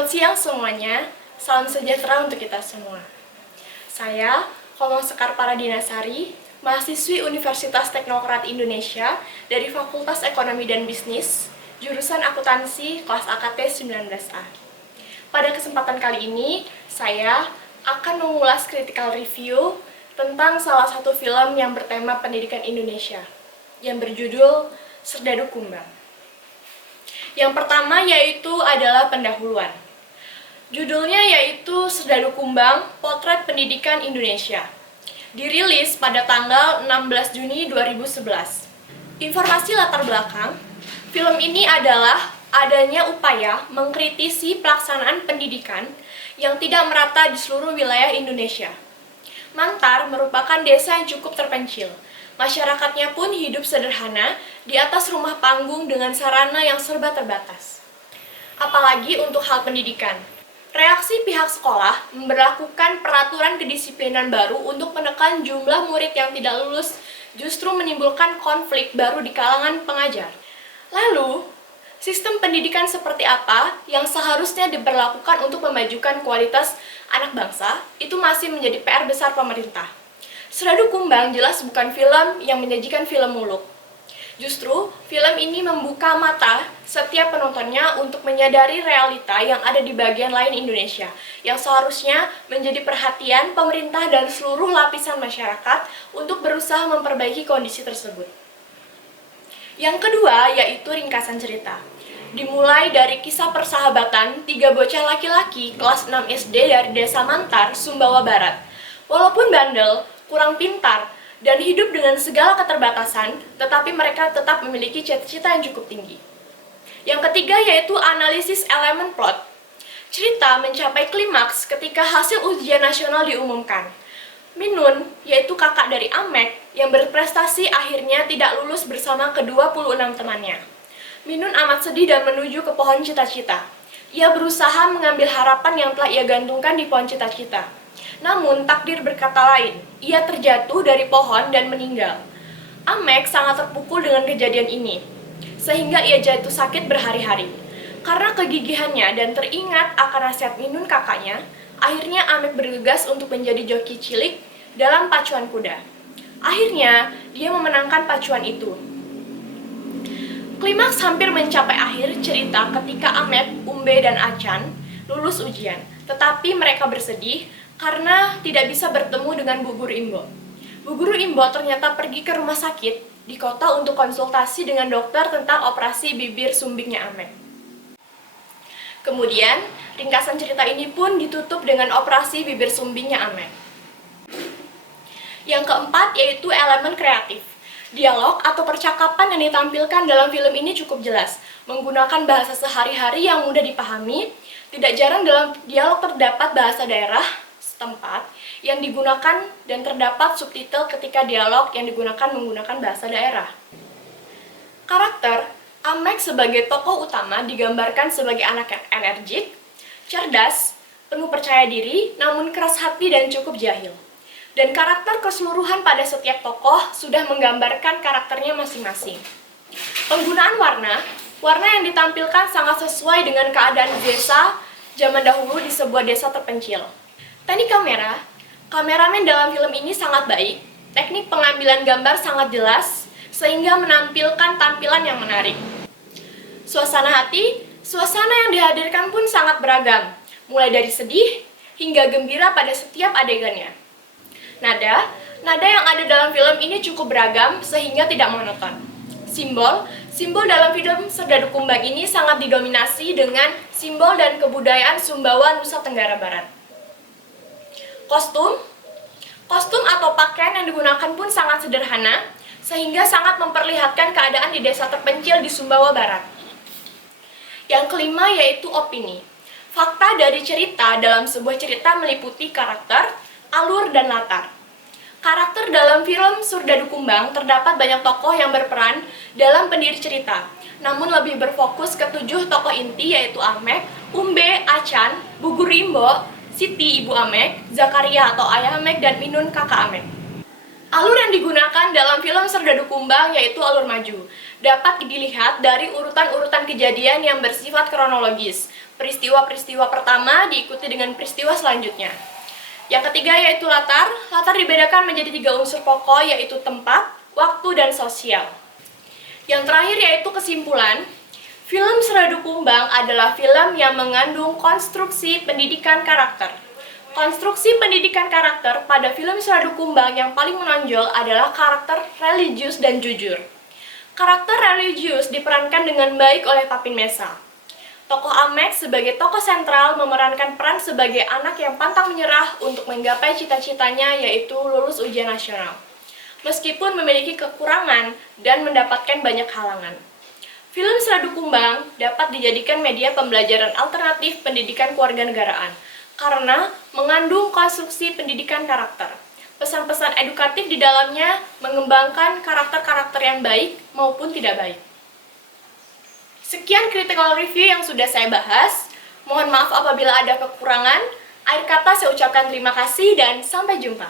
Selamat siang semuanya, salam sejahtera untuk kita semua. Saya, Komang Sekar Paradinasari, mahasiswi Universitas Teknokrat Indonesia dari Fakultas Ekonomi dan Bisnis, jurusan Akuntansi kelas AKT 19A. Pada kesempatan kali ini, saya akan mengulas critical review tentang salah satu film yang bertema pendidikan Indonesia, yang berjudul Serdadu Kumbang. Yang pertama yaitu adalah pendahuluan. Judulnya yaitu Serdadu Kumbang, Potret Pendidikan Indonesia. Dirilis pada tanggal 16 Juni 2011. Informasi latar belakang, film ini adalah adanya upaya mengkritisi pelaksanaan pendidikan yang tidak merata di seluruh wilayah Indonesia. Mantar merupakan desa yang cukup terpencil. Masyarakatnya pun hidup sederhana di atas rumah panggung dengan sarana yang serba terbatas. Apalagi untuk hal pendidikan. Reaksi pihak sekolah memberlakukan peraturan kedisiplinan baru untuk menekan jumlah murid yang tidak lulus justru menimbulkan konflik baru di kalangan pengajar. Lalu, sistem pendidikan seperti apa yang seharusnya diberlakukan untuk memajukan kualitas anak bangsa itu masih menjadi PR besar pemerintah. Serdadu Kumbang jelas bukan film yang menyajikan film muluk. Justru, film ini membuka mata setiap penontonnya untuk menyadari realita yang ada di bagian lain Indonesia, yang seharusnya menjadi perhatian pemerintah dan seluruh lapisan masyarakat untuk berusaha memperbaiki kondisi tersebut. Yang kedua, yaitu ringkasan cerita. Dimulai dari kisah persahabatan tiga bocah laki-laki kelas 6 SD dari Desa Mantar, Sumbawa Barat. Walaupun bandel, kurang pintar, dan hidup dengan segala keterbatasan, tetapi mereka tetap memiliki cita-cita yang cukup tinggi. Yang ketiga yaitu analisis elemen plot. Cerita mencapai klimaks ketika hasil ujian nasional diumumkan. Minun, yaitu kakak dari Amek, yang berprestasi akhirnya tidak lulus bersama ke-26 temannya. Minun amat sedih dan menuju ke pohon cita-cita. Ia berusaha mengambil harapan yang telah ia gantungkan di pohon cita-cita. Namun, takdir berkata lain. Ia terjatuh dari pohon dan meninggal. Amek sangat terpukul dengan kejadian ini, sehingga ia jatuh sakit berhari-hari. Karena kegigihannya dan teringat akan nasihat Minun kakaknya, akhirnya Amek bergegas untuk menjadi joki cilik dalam pacuan kuda. Akhirnya, dia memenangkan pacuan itu. Klimaks hampir mencapai akhir cerita ketika Amek, Umbe, dan Acan lulus ujian. Tetapi mereka bersedih karena tidak bisa bertemu dengan Bu Guru Imbo. Bu Guru Imbo ternyata pergi ke rumah sakit di kota untuk konsultasi dengan dokter tentang operasi bibir sumbingnya Amek. Kemudian, ringkasan cerita ini pun ditutup dengan operasi bibir sumbingnya Amek. Yang keempat yaitu elemen kreatif. Dialog atau percakapan yang ditampilkan dalam film ini cukup jelas, menggunakan bahasa sehari-hari yang mudah dipahami. Tidak jarang dalam dialog terdapat bahasa daerah tempat yang digunakan dan terdapat subtitle ketika dialog yang digunakan menggunakan bahasa daerah. Karakter Amek sebagai tokoh utama digambarkan sebagai anak yang energik, cerdas, penuh percaya diri, namun keras hati dan cukup jahil. Dan karakter keseluruhan pada setiap tokoh sudah menggambarkan karakternya masing-masing. Penggunaan warna yang ditampilkan sangat sesuai dengan keadaan desa zaman dahulu di sebuah desa terpencil. Teknik kamera, kameramen dalam film ini sangat baik, teknik pengambilan gambar sangat jelas, sehingga menampilkan tampilan yang menarik. Suasana hati, suasana yang dihadirkan pun sangat beragam, mulai dari sedih hingga gembira pada setiap adegannya. Nada yang ada dalam film ini cukup beragam sehingga tidak monoton. Simbol dalam film Serdadu Kumbang ini sangat didominasi dengan simbol dan kebudayaan Sumbawa, Nusa Tenggara Barat. Kostum atau pakaian yang digunakan pun sangat sederhana, sehingga sangat memperlihatkan keadaan di desa terpencil di Sumbawa Barat. Yang kelima yaitu opini. Fakta dari cerita dalam sebuah cerita meliputi karakter, alur, dan latar. Karakter dalam film Serdadu Kumbang terdapat banyak tokoh yang berperan dalam pendiri cerita, namun lebih berfokus ke 7 tokoh inti yaitu Amek, Umbe, Acan, Bu Guru Imbo, Siti ibu Amek, Zakaria atau ayah Amek, dan Minun kakak Amek. Alur yang digunakan dalam film Serdadu Kumbang yaitu alur maju. Dapat dilihat dari urutan-urutan kejadian yang bersifat kronologis. Peristiwa-peristiwa pertama diikuti dengan peristiwa selanjutnya. Yang ketiga yaitu latar. Latar dibedakan menjadi 3 unsur pokok yaitu tempat, waktu, dan sosial. Yang terakhir yaitu kesimpulan. Film Serdadu Kumbang adalah film yang mengandung konstruksi pendidikan karakter. Konstruksi pendidikan karakter pada film Serdadu Kumbang yang paling menonjol adalah karakter religius dan jujur. Karakter religius diperankan dengan baik oleh Papin Mesa. Tokoh Amex sebagai tokoh sentral memerankan peran sebagai anak yang pantang menyerah untuk menggapai cita-citanya yaitu lulus ujian nasional. Meskipun memiliki kekurangan dan mendapatkan banyak halangan. Film Serdadu Kumbang dapat dijadikan media pembelajaran alternatif pendidikan kewarganegaraan karena mengandung konstruksi pendidikan karakter. Pesan-pesan edukatif di dalamnya mengembangkan karakter-karakter yang baik maupun tidak baik. Sekian critical review yang sudah saya bahas. Mohon maaf apabila ada kekurangan. Akhir kata saya ucapkan terima kasih dan sampai jumpa.